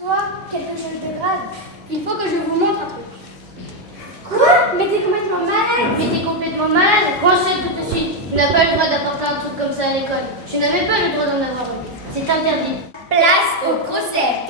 Toi, quelque chose de grave. Il faut que je vous montre un truc. Quoi? Mais t'es complètement malade. Mais t'es complètement malade. Branchez tout de suite. Tu n'as pas le droit d'apporter un truc comme ça à l'école. Je n'avais pas le droit d'en avoir une. C'est interdit. Place au procès.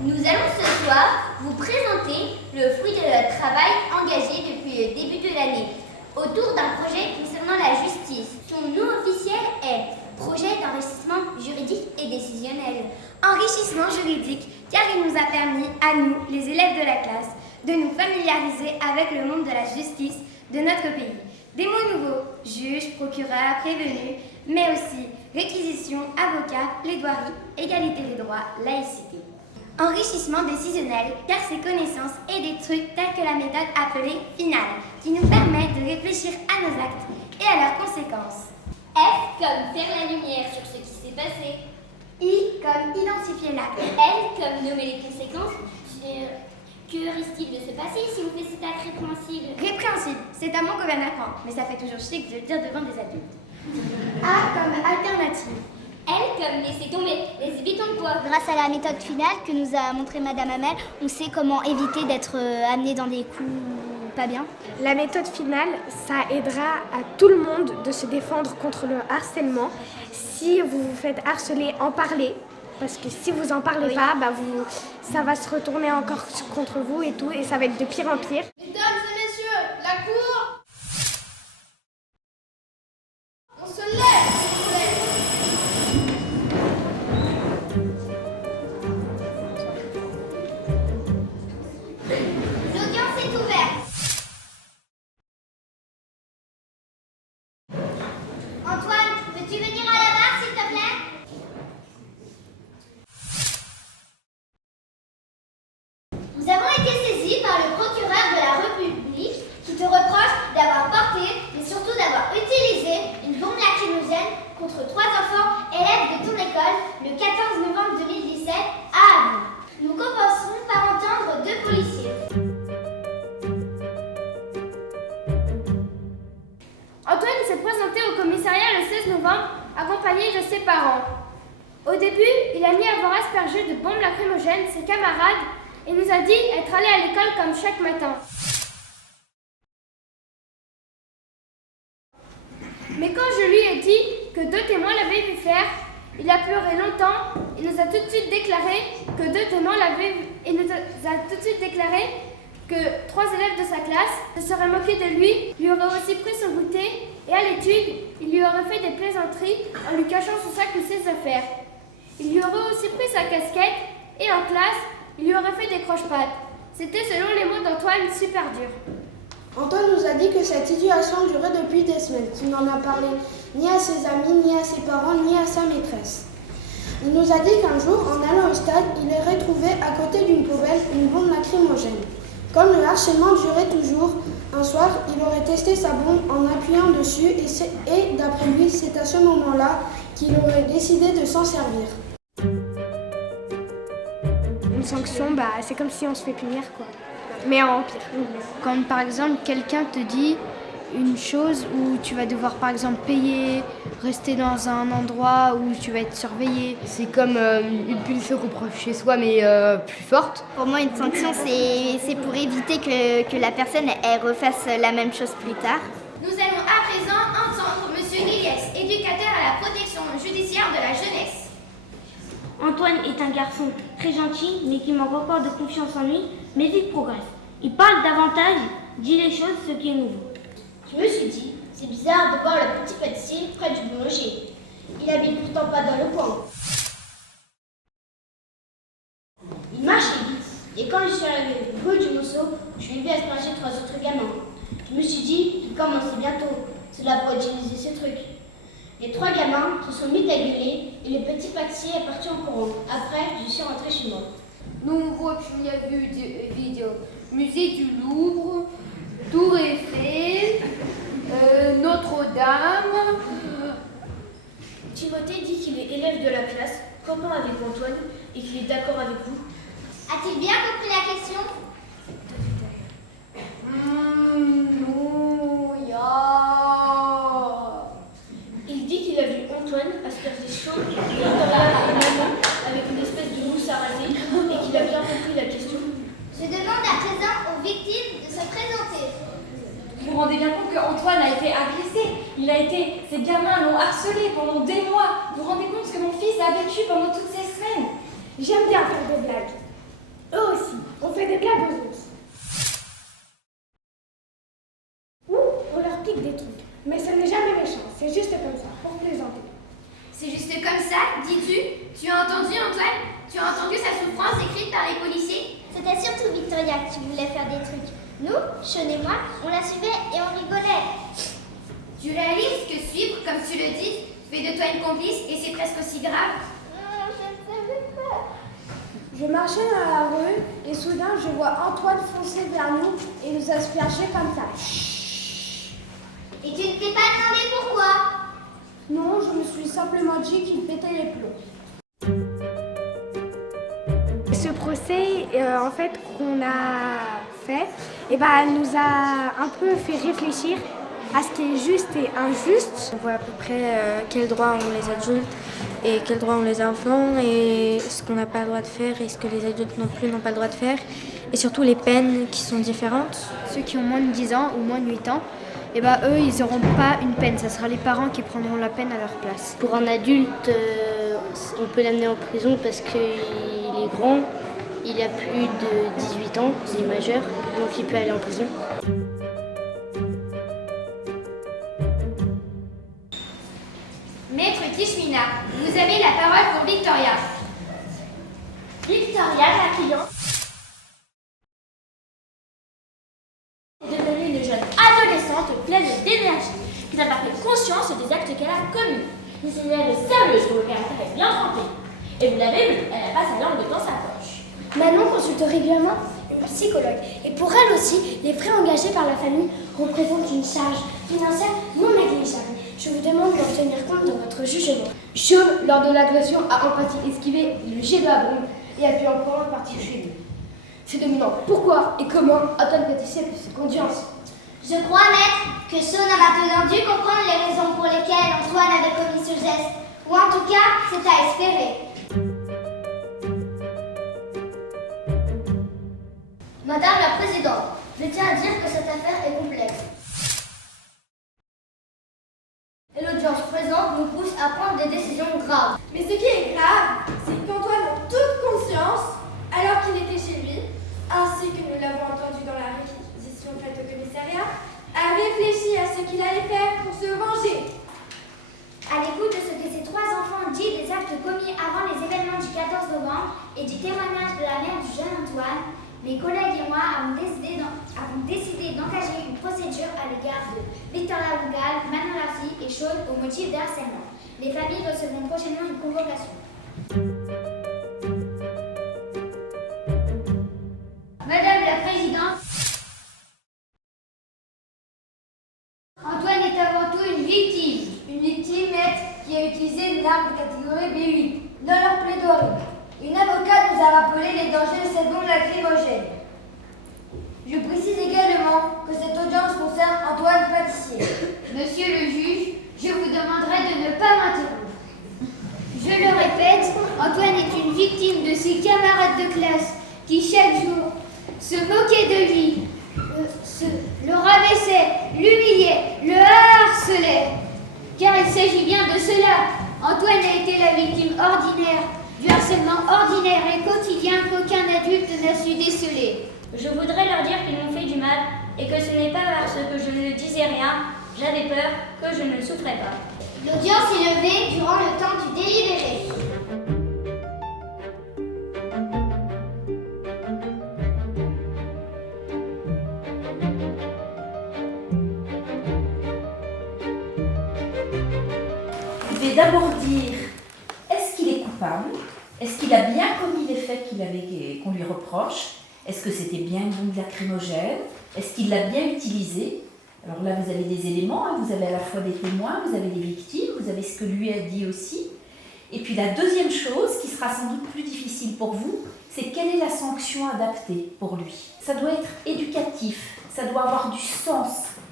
Nous allons ce soir vous présenter le fruit de notre travail engagé depuis le début de l'année autour d'un projet concernant la justice. Son nom officiel est Projet d'enrichissement juridique et décisionnel. Enrichissement juridique, car il nous a permis, à nous, les élèves de la classe, de nous familiariser avec le monde de la justice de notre pays. Des mots nouveaux, juge, procureur, prévenu, mais aussi réquisition, avocat, plaidoirie, égalité des droits, laïcité. Enrichissement décisionnel, car ces connaissances et des trucs tels que la méthode appelée finale, qui nous permet de réfléchir à nos actes et à leurs conséquences. F comme faire la lumière sur ce qui s'est passé. I comme identifier l'acte. L comme nommer les conséquences. Que risque-t-il de se passer si on fait cet acte répréhensible? Répréhensible, c'est à moi qu'on vient d'apprendre, mais ça fait toujours chic de le dire devant des adultes. A comme alternative. L comme laisser tomber. Les évitons quoi? Grâce à la méthode finale que nous a montré Madame Hamel, on sait comment éviter d'être amené dans des coups pas bien. La méthode finale, ça aidera à tout le monde de se défendre contre le harcèlement. Si vous vous faites harceler, en parlez. Parce que si vous en parlez pas, ça va se retourner encore contre vous et tout, et ça va être de pire en pire. Mesdames et messieurs, la cour, on se lève, s'il vous plaît. L'audience est ouverte. Antoine, peux-tu venir à la barre, s'il te plaît? Nous avons été saisis par le procureur de la République qui te reproche d'avoir porté, mais surtout d'avoir utilisé une bombe lacrymogène contre 3 enfants élèves de ton école le 14 novembre 2017 à Avon. Nous commencerons par entendre 2 policiers. Antoine s'est présenté au commissariat le 16 novembre, accompagné de ses parents. Au début, il a nié avoir aspergé de bombes lacrymogènes ses camarades et nous a dit être allé à l'école comme chaque matin. Mais quand je lui ai dit que 2 témoins l'avaient vu faire, il a pleuré longtemps et nous a tout de suite déclaré que 2 témoins l'avaient vu et nous a tout de suite déclaré que 3 élèves de sa classe se seraient moqués de lui auraient aussi pris son goûter et à l'étude, il lui aurait fait des plaisanteries en lui cachant son sac ou ses affaires. Il lui aurait aussi pris sa casquette et en classe, il lui aurait fait des croche-pattes. C'était selon les mots d'Antoine super dur. Antoine nous a dit que cette situation durait depuis des semaines, qu'il n'en a parlé ni à ses amis, ni à ses parents, ni à sa maîtresse. Il nous a dit qu'un jour, en allant au stade, il aurait trouvé à côté d'une poubelle une bombe lacrymogène. Comme le harcèlement durait toujours, un soir, il aurait testé sa bombe en appuyant dessus et d'après lui, c'est à ce moment-là qu'il aurait décidé de s'en servir. Une sanction, c'est comme si on se fait punir, quoi. Mais en pire. Quand par exemple quelqu'un te dit une chose où tu vas devoir par exemple payer, rester dans un endroit où tu vas être surveillé. C'est comme une punition qu'on prend chez soi mais plus forte. Pour moi, une sanction, c'est pour éviter que la personne elle refasse la même chose plus tard. Nous allons à présent entendre M. Guillès, éducateur à la protection judiciaire de la jeunesse. Antoine est un garçon très gentil, mais qui manque encore de confiance en lui, mais il progresse. Il parle davantage, dit les choses, ce qui est nouveau. Je me suis dit, c'est bizarre de voir le petit pâtissier près du boulanger. Il habite pourtant pas dans le coin. Il marchait vite, et quand je suis arrivé rue du Mousseau, je l'ai vu asperger 3 autres gamins. Je me suis dit qu'il commençait bientôt, cela pour utiliser ce truc. Les 3 gamins se sont mis à gueuler et le petit pâtissier est parti en courant. Après, je suis rentrée chez moi. Nous voici vu des vidéos. Musée du Louvre, Tour Eiffel, Notre-Dame. Timothée dit qu'il est élève de la classe, copain avec Antoine et qu'il est d'accord avec vous. A-t-il bien compris la question? Il dit qu'il a vu Antoine asperger chaud, Victoria et Manon avec une espèce de mousse à raser et qu'il a bien compris la question. Je demande à présent aux victimes de se présenter. Vous vous rendez bien compte qu'Antoine a été agressé. Ces gamins l'ont harcelé pendant des mois. Vous vous rendez compte ce que mon fils a vécu pendant toutes ces semaines? J'aime bien faire des blagues. Eux aussi, on fait des blagues aux autres. Ou on leur pique des trucs. Mais ce n'est jamais méchant, c'est juste comme ça, pour plaisanter. C'est juste comme ça, dis-tu? Tu as entendu, Antoine? Tu as entendu sa souffrance écrite par les policiers? C'était surtout Victoria qui voulait faire des trucs. Nous, Sean et moi, on la suivait et on rigolait. Tu réalises que suivre, comme tu le dis, fait de toi une complice et c'est presque aussi grave? Non, je ne savais pas. Je marchais dans la rue et soudain je vois Antoine foncer vers nous et nous asperger comme ça. Et tu ne t'es pas demandé pourquoi? Non, je me suis simplement dit qu'il pétait les plombs. Ce procès, en fait, qu'on a fait, nous a un peu fait réfléchir à ce qui est juste et injuste. On voit à peu près quels droits ont les adultes et quels droits ont les enfants et ce qu'on n'a pas le droit de faire et ce que les adultes non plus n'ont pas le droit de faire. Et surtout les peines qui sont différentes. Ceux qui ont moins de 10 ans ou moins de 8 ans, eux, ils n'auront pas une peine. Ça sera les parents qui prendront la peine à leur place. Pour un adulte, on peut l'amener en prison parce qu'il est grand, il a plus de 18 ans, il est majeur, donc il peut aller en prison. Maître Tishmina, vous avez la parole pour Victoria. Victoria, la cliente, est devenue une jeune adolescente pleine d'énergie qui n'a pas pris conscience des actes qu'elle a commis. Mais c'est une élève sérieuse dont le caractère est bien trempé. Et vous l'avez vu, elle n'a pas sa langue dans sa poche. Manon consulte régulièrement une psychologue. Et pour elle aussi, les frais engagés par la famille représentent une charge financière non négligeable. Je vous demande d'en tenir compte dans votre jugement. Sean, lors de l'agression, a en partie esquivé le jet de la bombe et a pu encore partir chez lui. C'est dominant. Pourquoi et comment Antoine pâtissier a pu se conduire ainsi? Je crois, maître, que Sean a maintenant dû comprendre les raisons pour lesquelles Antoine avait commis ce geste. Ou en tout cas, c'est à espérer. Madame la Présidente, je tiens à dire que cette affaire est complexe. Et l'audience présente nous pousse à prendre des décisions graves. Mais ce qui est grave, c'est qu'Antoine, en toute conscience, alors qu'il était chez lui, ainsi que nous l'avons entendu dans la réquisition faite au commissariat, a réfléchi à ce qu'il allait faire pour se venger. À l'écoute de ce que ces 3 enfants disent des actes commis avant les événements du 14 novembre et du témoignage de la mère du jeune Antoine, mes collègues et moi avons décidé d'engager une procédure à l'égard de Victoria Rougal, Manon Larcy et Sean au motif de harcèlement. Les familles recevront prochainement une convocation. Madame la Présidente, Antoine est avant tout une victime. Une victime, maître, qui a utilisé une arme de catégorie B8. Dans leur plaidoirie, une avocate nous a rappelé les dangers de cette bombe lacrymogène. Je précise également que cette audience concerne Antoine Pâtissier. Monsieur le juge, je vous demanderai de ne pas m'interrompre. Je le répète, Antoine est une victime de ses camarades de classe qui chaque jour se moquaient de lui, le rabaissaient, l'humiliaient, le harcelaient. Car il s'agit bien de cela. Antoine a été la victime ordinaire du harcèlement ordinaire et quotidien qu'aucun adulte n'a su déceler. Je voudrais leur dire qu'ils m'ont fait du mal et que ce n'est pas parce que je ne disais rien, j'avais peur, que je ne souffrais pas. L'audience est levée durant le temps du délibéré. devez d'abord dire, est-ce qu'il est coupable? Est-ce qu'il a bien commis les faits qu'on lui reproche? Est-ce que c'était bien une bombe lacrymogène? Est-ce qu'il l'a bien utilisée? Alors là, vous avez des éléments, hein, vous avez à la fois des témoins, vous avez des victimes, vous avez ce que lui a dit aussi. Et puis la deuxième chose, qui sera sans doute plus difficile pour vous, c'est quelle est la sanction adaptée pour lui. Ça doit être éducatif, ça doit avoir du sens,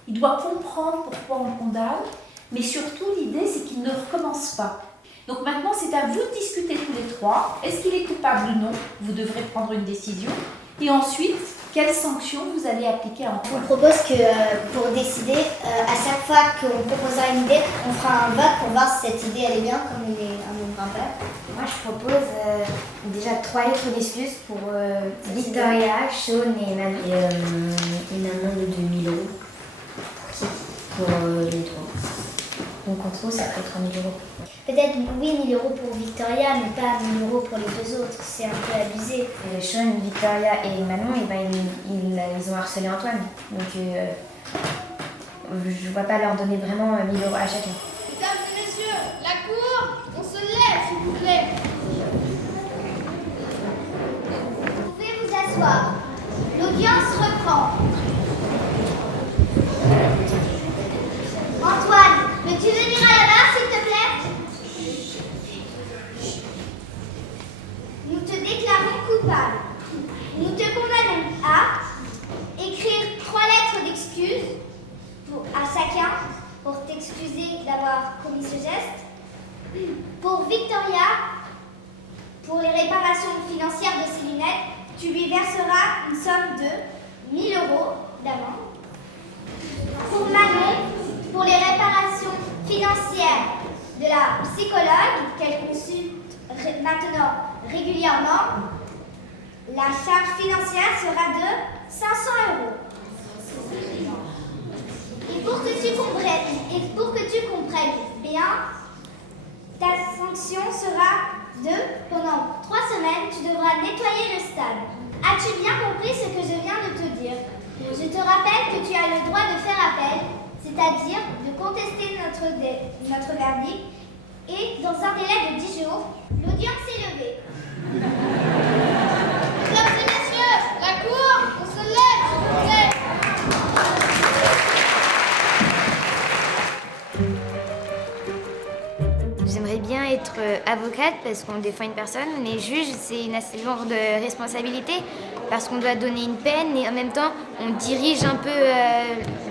il doit comprendre pourquoi on le condamne, mais surtout l'idée c'est qu'il ne recommence pas. Donc maintenant c'est à vous de discuter tous les trois, est-ce qu'il est coupable ou non? Vous devrez prendre une décision, et ensuite, quelles sanctions vous allez appliquer à Antoine? Je vous propose que pour décider, à chaque fois qu'on proposera une idée, on fera un vote pour voir si cette idée elle est bien, comme il est un nombre impair. Moi je propose déjà 3 lettres d'excuses pour Victoria, Sean et Manon. Et une amende de 2 000 €. Pour les trois. Donc en tout ça fait 3 000 €. Peut-être oui 1 000 € pour Victoria, mais pas 1 000 € pour les deux autres, c'est un peu abusé. Sean, Victoria et Manon, ils ont harcelé Antoine. Donc je vois pas leur donner vraiment 1 000 € à chacun. Mesdames et messieurs, la cour, on se lève s'il vous plaît. Vous pouvez vous asseoir. L'audience reprend. Antoine, peux-tu venir à la barre, s'il te plaît? Nous te déclarons coupable. Nous te condamnons à écrire 3 lettres d'excuses à chacun pour t'excuser d'avoir commis ce geste. Pour Victoria, pour les réparations financières de ses lunettes, tu lui verseras une somme de 1 000 € d'amende. Pour Manon, pour les réparations financières de la psychologue qu'elle consulte maintenant régulièrement, la charge financière sera de 500 €. Et pour que tu comprennes bien, ta sanction sera de, pendant 3 semaines, tu devras nettoyer le stade. As-tu bien compris ce que je viens de te dire? Je te rappelle que tu as le droit de faire appel, c'est-à-dire de contester notre verdict, et dans un délai de 10 jours, l'audience est levée. Mesdames et messieurs, la cour, on se lève s'il vous plaît. J'aimerais bien être avocate parce qu'on défend une personne, mais juge, c'est une assez lourde responsabilité parce qu'on doit donner une peine et en même temps, on dirige un peu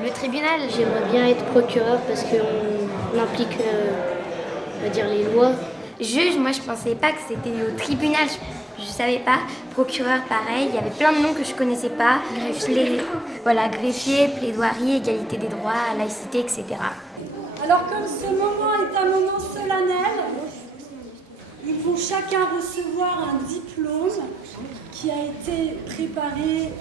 le tribunal. J'aimerais bien être procureur parce qu'on implique, on va dire, les lois. Juge, moi je pensais pas que c'était au tribunal, je savais pas. Procureur, pareil, il y avait plein de noms que je connaissais pas. Greffier, voilà, greffier, plaidoirie, égalité des droits, laïcité, etc. Alors comme ce moment est un moment solennel, ils vont chacun recevoir un diplôme qui a été préparé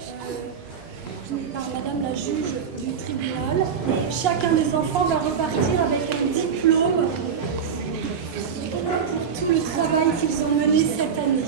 par Madame la juge du tribunal. Et chacun des enfants va repartir avec un diplôme pour tout le travail qu'ils ont mené cette année.